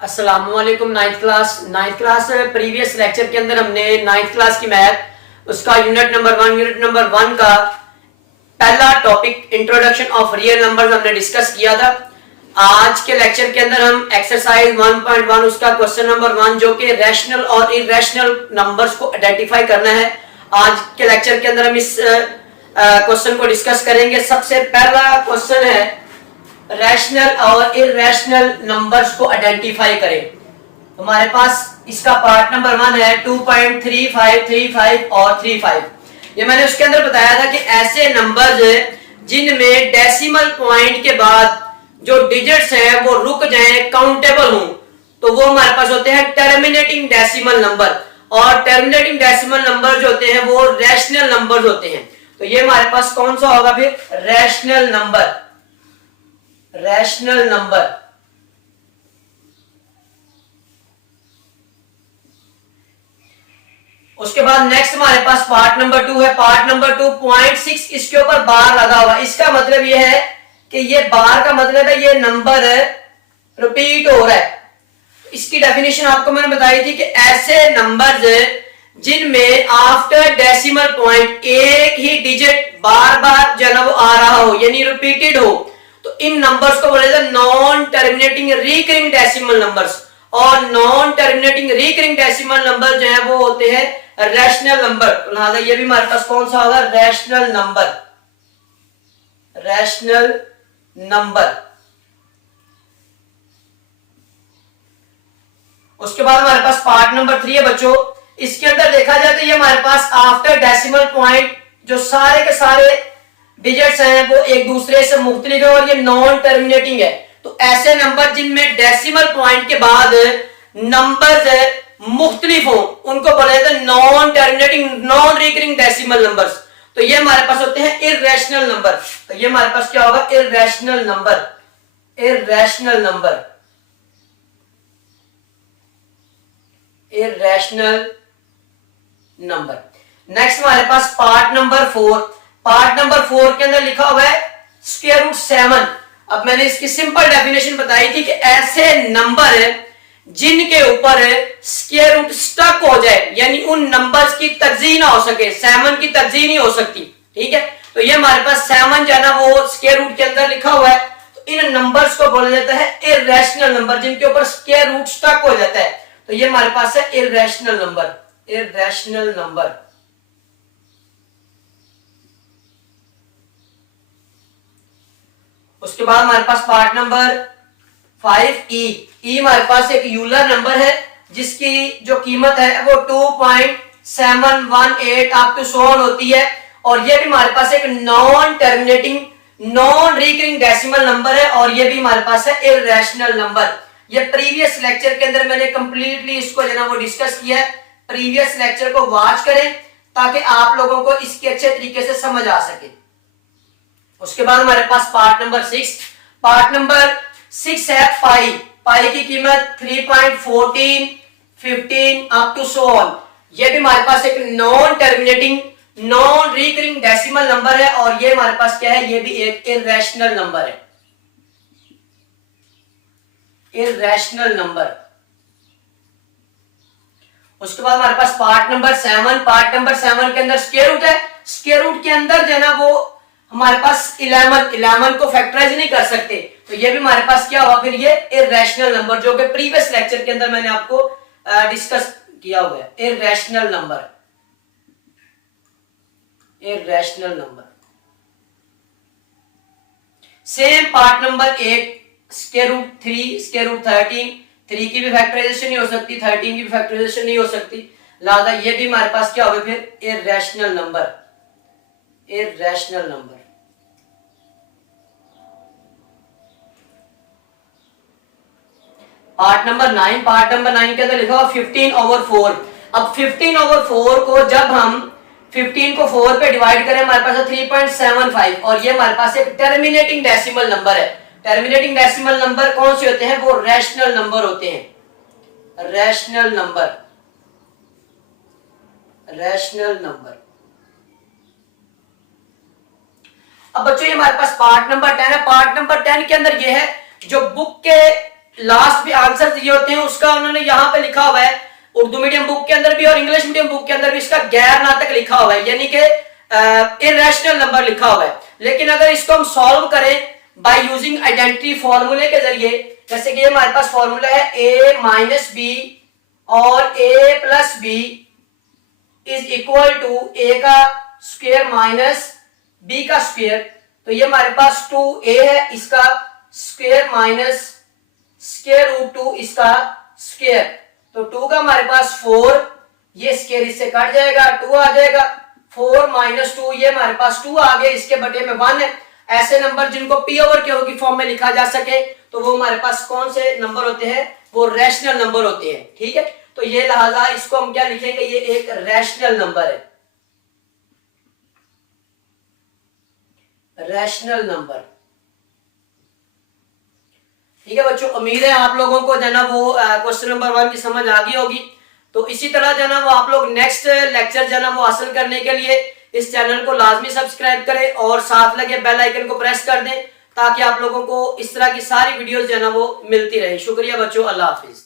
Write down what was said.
अस्सलामुअलैकुम। Ninth class previous lecture के अंदर हमने नाइन्थ क्लास की मैथ उसका यूनिट नंबर 1 का पहला topic introduction of real numbers हमने डिस्कस किया था। आज के लेक्चर के अंदर हम एक्सरसाइज 1.1 उसका क्वेश्चन नंबर 1 जो कि रैशनल और इरेशनल नंबर्स को आइडेंटिफाई करना है, आज के लेक्चर के अंदर हम इस क्वेश्चन को डिस्कस करेंगे। सबसे पहला क्वेश्चन है रैशनल और इरेशनल नंबर्स को आइडेंटिफाई करें। हमारे पास इसका पार्ट नंबर 1 है 2.35, 35 और 35। ये मैंने उसके अंदर बताया था कि ऐसे नंबर्स जिनमें डेसिमल पॉइंट के बाद जो डिजिट्स हैं वो रुक जाएं, काउंटेबल हों, तो वो हमारे पास होते हैं टर्मिनेटिंग डेसिमल नंबर। और टर्मिनेटिंग डेसिमल नंबर जो होते हैं वो रैशनल नंबर्स होते हैं। तो ये हमारे पास कौन सा होगा फिर? Rational number. Rational number. उसके बाद नेक्स्ट हमारे पास पार्ट नंबर 2 है। पार्ट नंबर 2 0.6 इसके ऊपर बार लगा हुआ। इसका मतलब यह है कि ये बार का मतलब है ये नंबर रिपीट हो रहा है। इसकी डेफिनेशन आपको मैंने बताई थी कि ऐसे नंबर्स जिनमें आफ्टर डेसिमल पॉइंट एक ही डिजिट बार बार जो है वो आ रहा हो, यानी रिपीटेड हो, तो इन नंबर्स को बोला जाता है non terminating recurring decimal numbers. और non terminating recurring decimal number जो है वो होते हैं रैशनल नंबर। तो लिहाजा ये भी हमारे पास कौन सा होगा? Rational number. Rational number. उसके बाद हमारे पास पार्ट नंबर 3 है बच्चों। इसके अंदर देखा जाए तो ये हमारे पास आफ्टर डेसिमल पॉइंट जो सारे के सारे डिजिट्स हैं वो एक दूसरे से मुख्तलिफ है और ये नॉन टर्मिनेटिंग है। तो ऐसे नंबर जिनमें डेसिमल पॉइंट के बाद नंबर्स मुख्तलिफ हो उनको बोला जाता है non terminating non recurring decimal numbers. तो ये हमारे पास होते हैं इररेशनल नंबर। तो ये हमारे पास क्या होगा? Irrational number. Irrational number. Irrational number. Next हमारे पास पार्ट नंबर 4। पार्ट नंबर 4 के अंदर लिखा हुआ है स्क्वायर रूट 7। अब मैंने इसकी सिंपल डेफिनेशन बताई थी कि ऐसे नंबर है जिनके ऊपर स्क्वायर रूट स्टक हो जाए, यानी उन नंबर्स की तर्जीह ना हो सके, 7 की तर्जीह नहीं हो सकती। ठीक है, तो ये हमारे पास 7 जो है ना वो स्क्वायर रूट के अंदर लिखा हुआ है। तो इन नंबर्स को बोला जाता है इररेशनल नंबर, जिनके ऊपर स्क्वायर रूट स्टक हो जाता है। तो ये हमारे पास है इररेशनल नंबर। Irrational number. उसके बाद हमारे पास पार्ट नंबर 5 ई हमारे पास एक यूलर नंबर है जिसकी जो कीमत है वो 2.718 अप टू सो ऑन होती है। और ये भी हमारे पास एक non terminating non recurring decimal number है और ये भी हमारे पास है इररेशनल नंबर। ये प्रीवियस लेक्चर के अंदर मैंने कंप्लीटली इसको जो है ना वो डिस्कस किया है। प्रीवियस लेक्चर को वॉच करें ताकि आप लोगों को इसके अच्छे तरीके से समझ आ सके। उसके बाद हमारे पास पार्ट नंबर 6। पार्ट नंबर 6 है पाई। पाई की कीमत 3.14, 15 अप टू सो ऑन। ये भी हमारे पास एक non terminating non recurring decimal number है और ये हमारे पास क्या है? ये भी एक इररेशनल नंबर है। Irrational number. उसके बाद हमारे पास पार्ट नंबर 7। पार्ट नंबर 7 के अंदर स्क्वायर रूट है। स्क्वायर रूट के अंदर जो है ना वो हमारे पास 11 को फैक्टराइज नहीं कर सकते। तो ये भी हमारे पास क्या हुआ फिर? ये इररेशनल नंबर, जो कि प्रीवियस लेक्चर के अंदर मैंने आपको डिस्कस किया हुआ है। Irrational number. Irrational number. Same part number 8 square root 3, square root 13। 3 की भी फैक्टराइजेशन नहीं हो सकती, 13 की भी फैक्टराइजेशन नहीं हो सकती। लिहाजा ये भी हमारे पास क्या होगा फिर? Irrational number. Irrational number. Part number 9। Part number 9 के अंदर लिखा हुआ 15/4। अब 15/4 को जब हम 15 को 4 पे डिवाइड करें हमारे पास है 3.75 और ये हमारे पास एक टर्मिनेटिंग डेसिमल नंबर है। टर्मिनेटिंग डेसिमल नंबर कौन से होते हैं? वो रैशनल नंबर होते हैं। Rational number. Rational number. अब बच्चों ये हमारे पास पार्ट नंबर 10 है। पार्ट नंबर 10 के अंदर ये है जो बुक के लास्ट में आंसर दिए होते हैं उसका उन्होंने यहाँ पे लिखा हुआ है, उर्दू मीडियम बुक के अंदर भी और इंग्लिश मीडियम बुक के अंदर भी इसका गैर नातक लिखा हुआ है, यानी कि इरेशनल नंबर लिखा हुआ है। लेकिन अगर इसको हम सॉल्व करें बाय यूजिंग आइडेंटिटी फॉर्मूले के जरिए, जैसे कि हमारे पास फॉर्मूला है a माइनस बी और a plus b is equal to a का स्क्वायर माइनस b का स्क्वायर, तो ये हमारे पास 2a है, इसका स्क्वायर माइनस स्क्वायर रूट 2 इसका स्क्वायर, तो 2 का हमारे पास 4, ये स्क्वायर इससे कट जाएगा, 2 आ जाएगा, 4 माइनस 2 ये हमारे पास 2 आ गए, इसके बटे में 1 है। ऐसे नंबर जिनको पी ओवर क्यू की फॉर्म में लिखा जा सके तो वो हमारे पास कौन से नंबर होते हैं, वो रैशनल नंबर होते हैं। ठीक है, तो ये लिहाजा इसको हम क्या लिखेंगे, ये एक रैशनल नंबर है, रैशनल नंबर। ठीक है बच्चों, उम्मीद है आप लोगों को जो है ना वो क्वेश्चन नंबर 1 की समझ आ गई होगी। तो इसी तरह जो है ना वो आप लोग नेक्स्ट लेक्चर जो है ना वो हासिल करने के लिए इस चैनल को लाजमी सब्सक्राइब करें और साथ लगे बेल आइकन को प्रेस कर दें ताकि आप लोगों को इस तरह की सारी वीडियोस जो है ना वो मिलती रहे। शुक्रिया बच्चों, अल्लाह हाफिज।